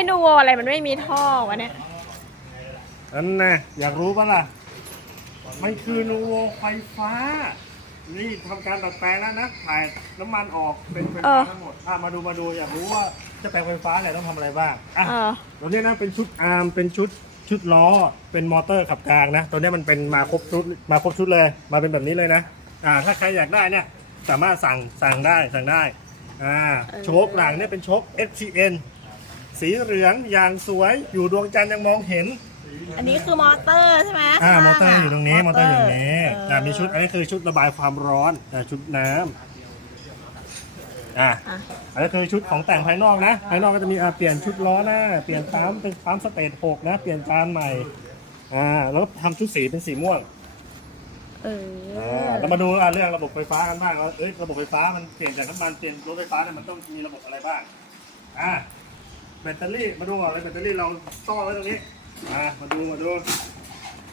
ยนูโวอะไรมันไม่มีท่อวะเนี่ยนั่นนะอยากรู้ปะล่ะ มันคือนูโวไฟฟ้า นี่ทำการดัดแปลงแล้วนะ ถ่ายน้ำมันออกเป็นไฟฟ้าทั้งหมดอะมาดูมาดูอยากรู้ว่าจะแปลงไฟฟ้าเนี่ยต้องทำอะไรบ้างอะเออ ตัวนี้นะเป็นชุดอาร์มเป็นชุดชุดล้อ เป็นมอเตอร์ขับกลางนะ ตัวนี้มันเป็นมาครบชุดมาครบชุดเลย มาเป็นแบบนี้เลยนะ อ่า ถ้าใครอยากได้เนี่ย สามารถสั่งสั่งได้สั่งได้ อ่าโชคหลังเนี่ยเป็นโชค STN สีเหลืองอย่างสวยอยู่ดวงจันทร์ยังมองเห็น อันนี้คือมอเตอร์ใช่ไหมอ่าข้างมอล่างเตอร์อยู่ตรงนี้มอเตอร์อยู่ตรงนี้เอออ่ามีชุดอันนี้คือชุดระบายความร้อนอ่าชุดน้ำอ่าอะอันนี้คือชุดของแต่งภายนอกนะภายนอกก็จะมีอ่าเปลี่ยนชุดล้อหน้าเปลี่ยนปั๊มเป็นปั๊มสเตจหกนะเปลี่ยนจานใหม่อ่าแล้วก็ทำชุดสีเป็นสีม่วง เออ่าอแล้วมาดูอ่าเรื่องระบบไฟฟ้ากันบ้างว่าเอ้ยระบบไฟฟ้ามันเปลี่ยนจากน้ำมันเปลี่ยนรถไฟฟ้าเนี่ยมันต้องมีระบบอะไรบ้าง อ่า แบตเตอรี่มาดูก่อนเลยแบตเตอรี่เราซ่อนไว้ตรงนี้อ่ามาดูมาดู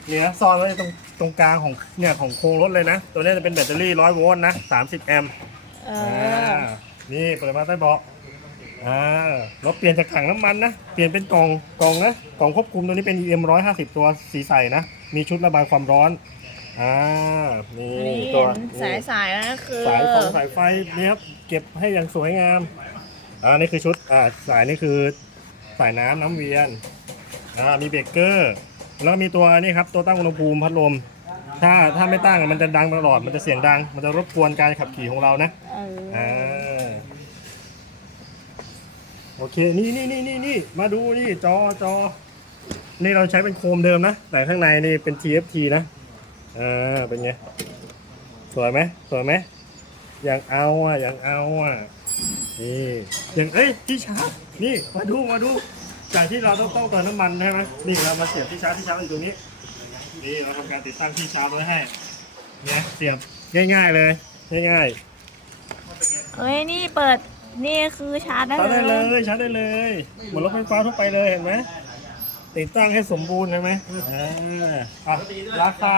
เนี่ยซ่อนไว้ตรงตรงกลางของเนี่ยของโครงรถเลยนะ ตัวนี้จะเป็นแบตเตอรี่ร้อยโวลต์นะสามสิบแอมป์เออ่าอนี่เปิดมาใต้เบาะอ่าเราเปลี่ยนจากถังน้ำมันนะ เปลี่ยนเป็นกล่องกล่องนะกล่องควบคุมตัวนี้เป็น EM 150 ตัวสีใสนะ มีชุดระบายความร้อนอ่านี่อันนี้ตัวเห็นสายสายๆนะคือ สายฟงสายไฟเนี่ยครับเก็บให้อย่างสวยงาม อ่านี่คือชุดอ่าสายนี่คือสายน้ำน้ำเวียนอ่ามีเบรกเกอร์ แล้วก็มีตัวนี่ครับตัวตั้งอุณหภูมิพัดลม ถ้าถ้าไม่ตั้งมันจะดังตลอดมันจะเสียงดัง มันจะรบกวนการขับขี่ของเรานะเอออ่าโอเคนี่นี่นี่นี่นี่มาดูนี่จอจอนี่เราใช้เป็นโคมเดิมนะ แต่ข้างในนี่เป็น TFT นะอ่าเป็นไง สวยไหมสวยไหมอย่างเอาอะอย่างเอาอะ นี่อย่างเอ้ยที่ชาร์จนี่มาดูมาดูจากที่เราต้องต้องเติมน้ำมันใช่ไหมนี่เรามาเสียบที่ชาร์จที่ชาร์จอยู่ตรงนี้นี่เราทำการติดตั้งที่ชาร์จไว้ให้เนี่ยเสียบง่าย ๆเลยง่ายๆเอ้ยนี่เปิดนี่คือชาร์จได้ชาร์จได้เลเลยยชาร์จได้เลยเหมือนรถไฟฟ้าทั่วไปเลยเห็นไหมติดตั้งให้สมบูรณ์ใช่ไหมอ่าอะราคา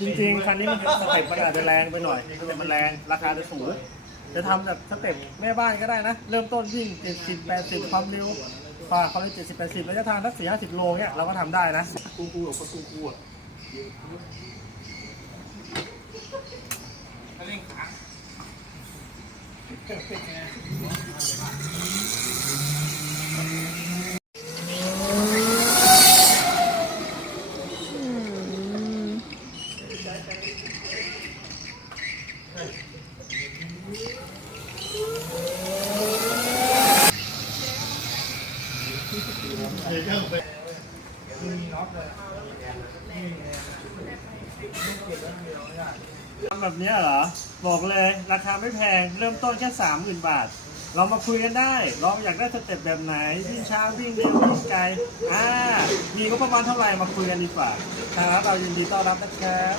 จริงๆคันนี้มันสเต็ปมันอาจจะแรงไปหน่อยสเต็ปมันแรงราคาจะสูง จะทำแบบสเต็ปแม่บ้านก็ได้นะ เริ่มต้นวิ่ง70 80 ความเร็วฝ่าความเร็ว70 80ระยะทางสัก4 50 โลเนี่ยเราก็ทำได้นะกูกูกับกูกูอะอื ทำแบบนี้เหรอ บอกเลยราคาไม่แพง เริ่มต้นแค่สามหมื่นบาท เรามาคุยกันได้ลองอยากได้สเต็ปแบบไหนวิ่งช้าวิ่งเร็ววิ่งไกลอ่ามีก็ประมาณเท่าไหร่มาคุยกันดีกว่าทางร้านเรายินดีต้อนรับนะครับ